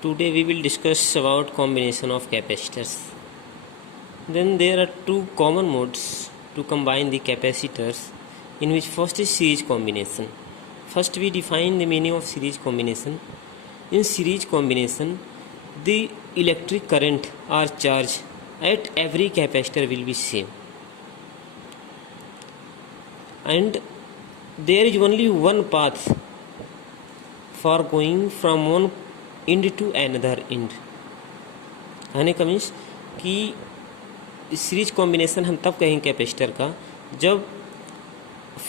Today we will discuss about combination of capacitors. Then there are two common modes to combine the capacitors, in which first is series combination. First we define the meaning of series combination. In series combination, the electric current or charge at every capacitor will be same, and there is only one path for going from one end to another end. कहने का means कि series combination हम तब कहेंगे capacitor का जब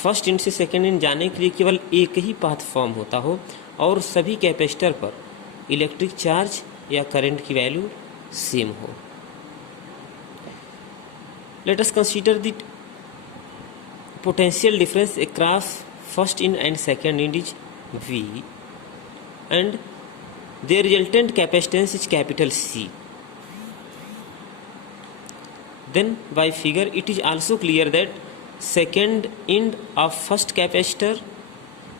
first end से second end जाने के लिए केवल एक ही पाथ फॉर्म होता हो और सभी कैपेसिटर पर इलेक्ट्रिक चार्ज या करंट की वैल्यू सेम हो. Let us consider the potential difference across first end and second end is V, and their resultant capacitance is capital C. Then by figure it is also clear that second end of first capacitor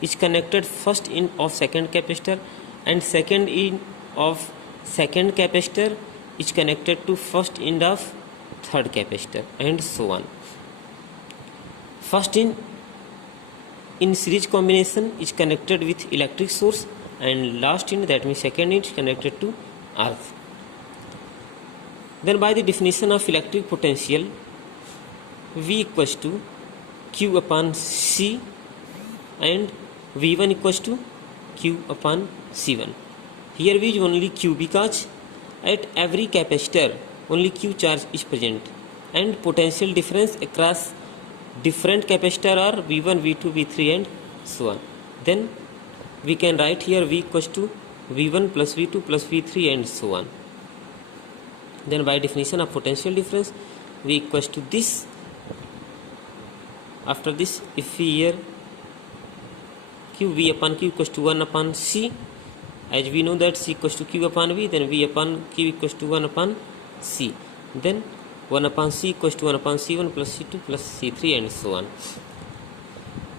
is connected first end of second capacitor, and second end of second capacitor is connected to first end of third capacitor, and so on. First in series combination is connected with electric source, and last in, that means second is connected to earth. Then by the definition of electric potential, V equals to Q upon C, and V1 equals to Q upon C1. Here V is only Q because at every capacitor only Q charge is present, and potential difference across different capacitor are V1, V2, V3 and so on. Then we can write here V equals to V1 plus V2 plus V3 and so on. Then by definition of potential difference, V equals to this. After this, if we here Q, V upon Q equals to 1 upon C, as we know that C equals to Q upon V, then V upon Q equals to 1 upon C. Then 1 upon C equals to 1 upon C1 plus C2 plus C3 and so on.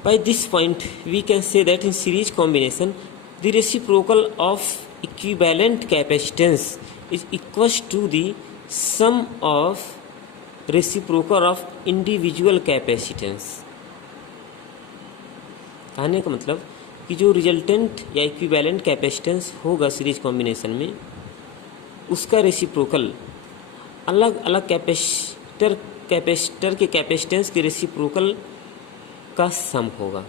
By this point, we can say that in series combination, the reciprocal of equivalent capacitance is equals to the sum of reciprocal of individual capacitance. कहने का मतलब कि जो resultant या equivalent capacitance होगा series combination में, उसका reciprocal अलग अलग कैपेसिटर के कैपेसिटेंस के रेसिप्रोकल का सम होगा.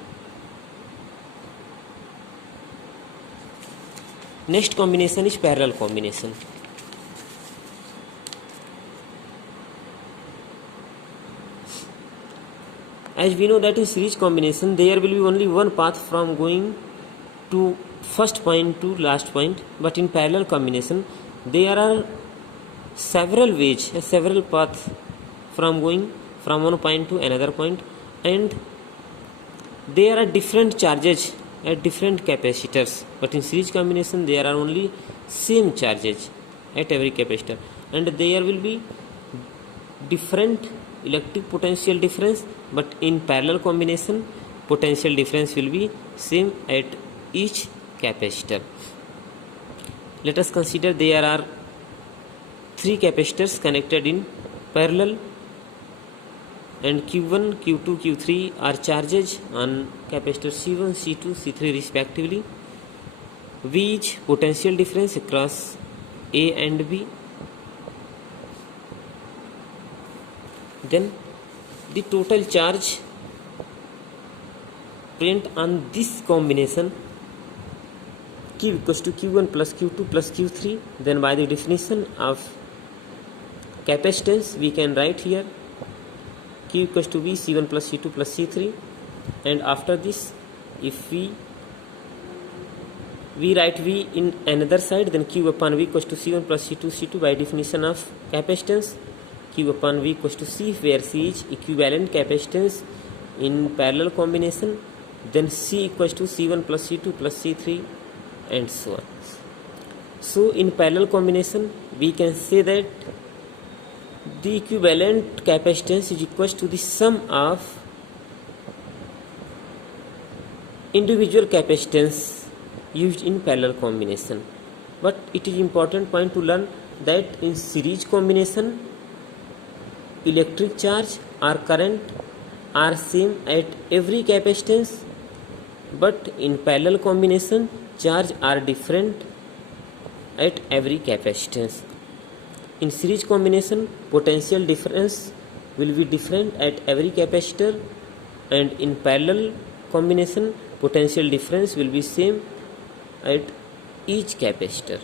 Next combination is parallel combination. As we know that in series combination there will be only one path from going to first point to last point, but in parallel combination there are several ways, several paths from going from one point to another point, and there are different charges at different capacitors, but in series combination there are only same charges at every capacitor, and there will be different electric potential difference, but in parallel combination potential difference will be same at each capacitor. Let us consider there are three capacitors connected in parallel, and Q1, Q2, Q3 are charges on capacitor C1, C2, C3 respectively. V is potential difference across A and B. Then the total charge present on this combination, Q equals to Q1 plus Q2 plus Q3. Then by the definition of capacitance we can write here Q equals to V C1 plus C2 plus C3, and after this if we write V in another side, then Q upon V equals to C1 plus C2 by definition of capacitance, Q upon V equals to C, where C is equivalent capacitance in parallel combination, then C equals to C1 plus C2 plus C3 and so on. So in parallel combination we can say that the equivalent capacitance is equals to the sum of individual capacitance used in parallel combination. but it is important point to learn that in series combination electric charge or current are same at every capacitance, but in parallel combination charge are different at every capacitance. In series combination potential difference will be different at every capacitor, and in parallel combination potential difference will be same at each capacitor.